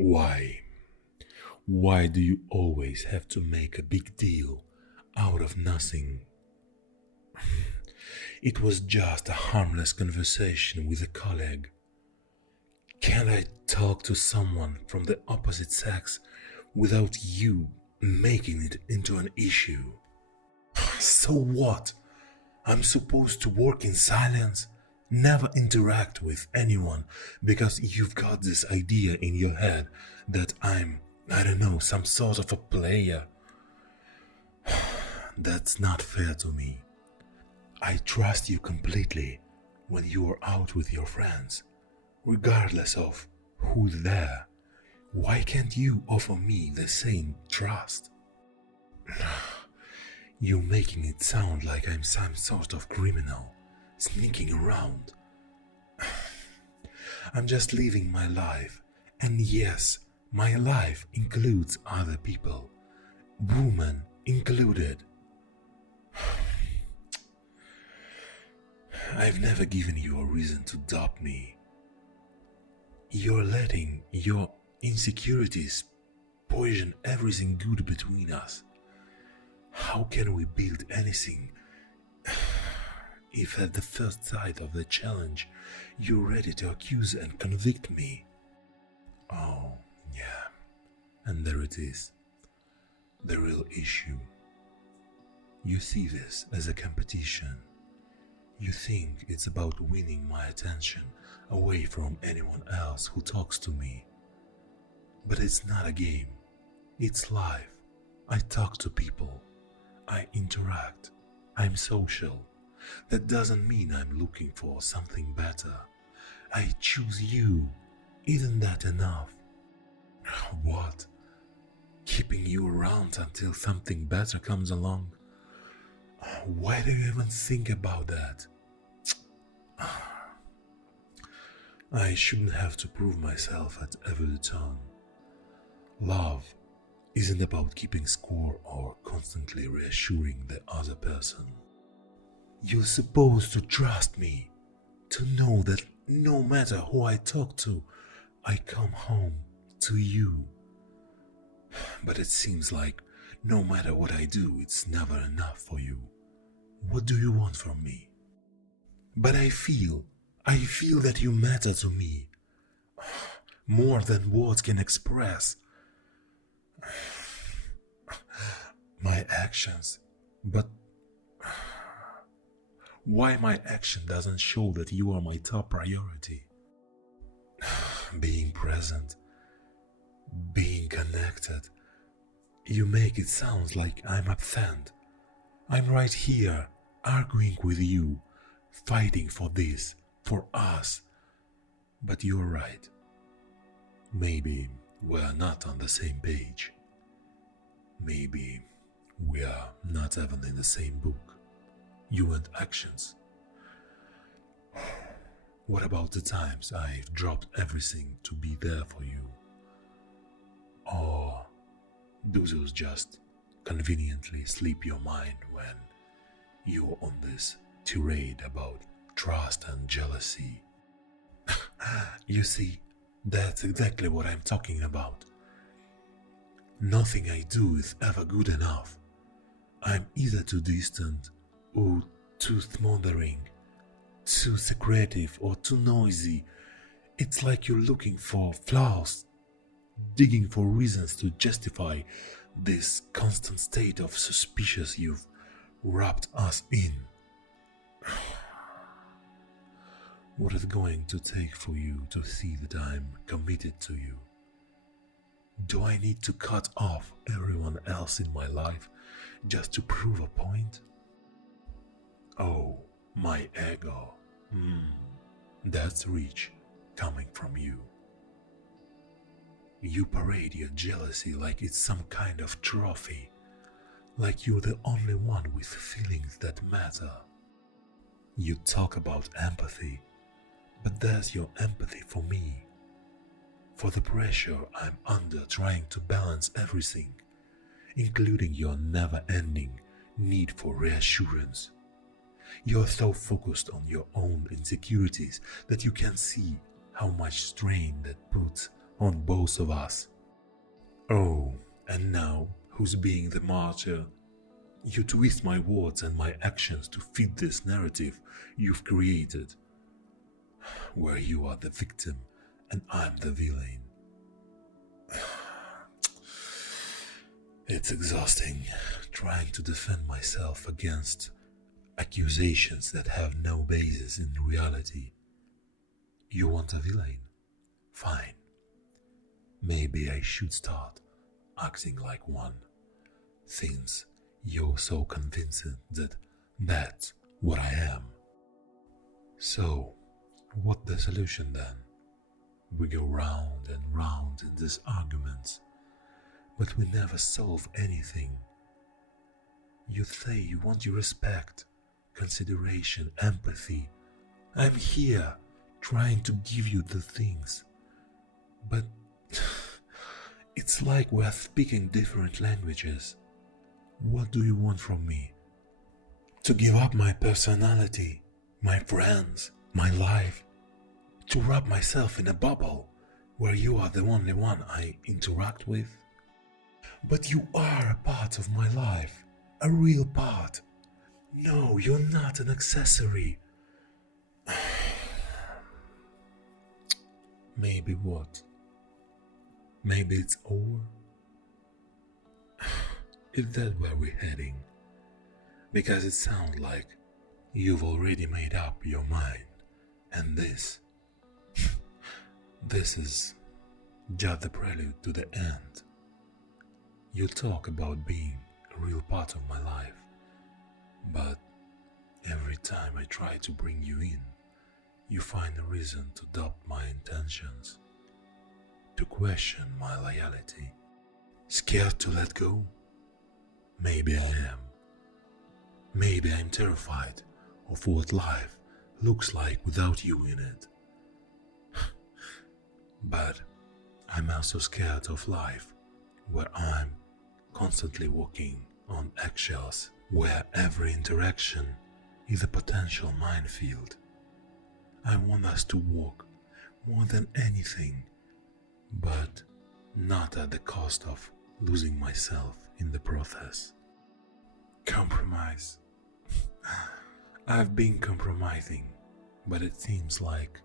Why? Why do you always have to make a big deal out of nothing? It was just a harmless conversation with a colleague. Can't I talk to someone from the opposite sex without you making it into an issue? So what? I'm supposed to work in silence, never interact with anyone because you've got this idea in your head that I don't know, some sort of a player. That's not fair to me. I trust you completely when you are out with your friends, regardless of who's there. Why can't you offer me the same trust? You're making it sound like I'm some sort of criminal, sneaking around. I'm just living my life, and yes, my life includes other people, women included. I've never given you a reason to doubt me. You're letting your insecurities poison everything good between us. How can we build anything if at the first sight of the challenge you're ready to accuse and convict me? Oh, yeah, and there it is, the real issue. You see this as a competition. You think it's about winning my attention away from anyone else who talks to me. But it's not a game. It's life. I talk to people. I interact. I'm social. That doesn't mean I'm looking for something better. I choose you. Isn't that enough? What? Keeping you around until something better comes along? Why do you even think about that? I shouldn't have to prove myself at every turn. Love isn't about keeping score or constantly reassuring the other person. You're supposed to trust me, to know that no matter who I talk to, I come home to you. But it seems like no matter what I do, it's never enough for you. What do you want from me? But I feel that you matter to me, more than words can express. My actions, but why my action doesn't show that you are my top priority? Being present, being connected, you make it sound like I'm absent. I'm right here, arguing with you, fighting for this, for us. But you're right. Maybe we're not on the same page. Maybe we're not even in the same book. You and actions. What about the times I've dropped everything to be there for you? Or do those just conveniently slip your mind when you're on this tirade about trust and jealousy? You see, that's exactly what I'm talking about. Nothing I do is ever good enough. I'm either too distant, or too smothering, too secretive, or too noisy. It's like you're looking for flaws, digging for reasons to justify this constant state of suspicious you've wrapped us in. What is going to take for you to see that I'm committed to you? Do I need to cut off everyone else in my life just to prove a point? Oh, my ego. That's rich coming from you. You parade your jealousy like it's some kind of trophy, like you're the only one with feelings that matter. You talk about empathy, but there's your empathy for me, for the pressure I'm under trying to balance everything, including your never-ending need for reassurance. You're so focused on your own insecurities that you can see how much strain that puts on both of us. Oh, and now, who's being the martyr? You twist my words and my actions to fit this narrative you've created, where you are the victim and I'm the villain. It's exhausting trying to defend myself against accusations that have no basis in reality. You want a villain? Fine. Maybe I should start acting like one, since you're so convinced that that's what I am. So, what's the solution then? We go round and round in these arguments, but we never solve anything. You say you want your respect, consideration, empathy. I'm here trying to give you the things, but it's like we're speaking different languages. What do you want from me? To give up my personality, my friends, my life? To wrap myself in a bubble where you are the only one I interact with? But you are a part of my life, a real part. No, you're not an accessory. Maybe what? Maybe it's over? Is that where we're heading? Because it sounds like you've already made up your mind, and this is just the prelude to the end. You talk about being a real part of my life, but every time I try to bring you in, you find a reason to doubt my intentions, to question my loyalty. Scared to let go? Maybe I am. Maybe I'm terrified of what life looks like without you in it. But I'm also scared of life where I'm constantly walking on eggshells, where every interaction is a potential minefield. I want us to walk more than anything, but not at the cost of losing myself in the process. Compromise. I've been compromising, but it seems like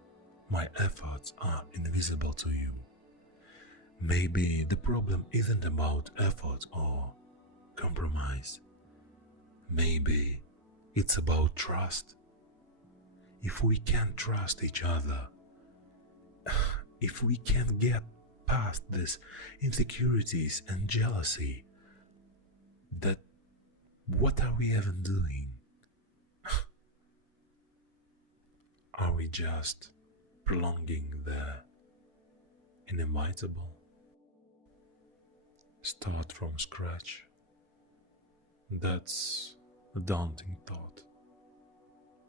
my efforts are invisible to you. Maybe the problem isn't about effort or compromise. Maybe it's about trust. If we can't trust each other, if we can't get past these insecurities and jealousy, that what are we even doing? Are we just prolonging the inevitable? Start from scratch. That's a daunting thought.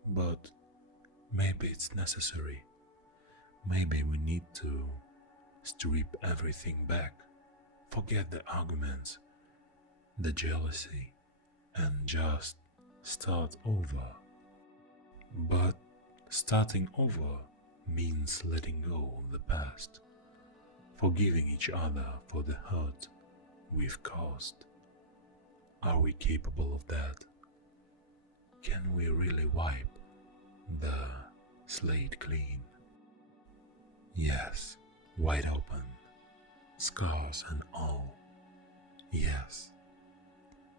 But maybe it's necessary. Maybe we need to strip everything back, forget the arguments, the jealousy, and just start over. But starting over means letting go of the past, forgiving each other for the hurt we've caused. Are we capable of that? Can we really wipe the slate clean? Yes, wide open, scars and all. Yes,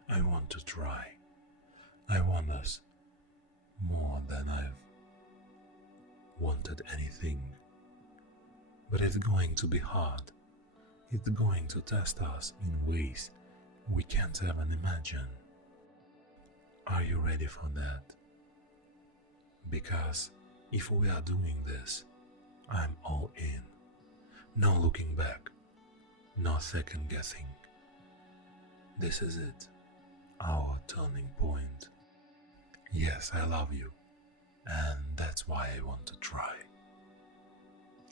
I want to try. I want us more than I've wanted anything. But it's going to be hard. It's going to test us in ways we can't even imagine. Are you ready for that? Because if we are doing this, I'm all in. No looking back, no second guessing. This is it, our turning point. Yes, I love you, and that's why I want to try.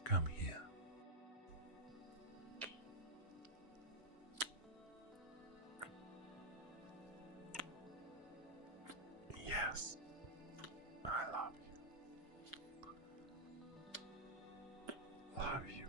Come here. Yes, I love you. Love you.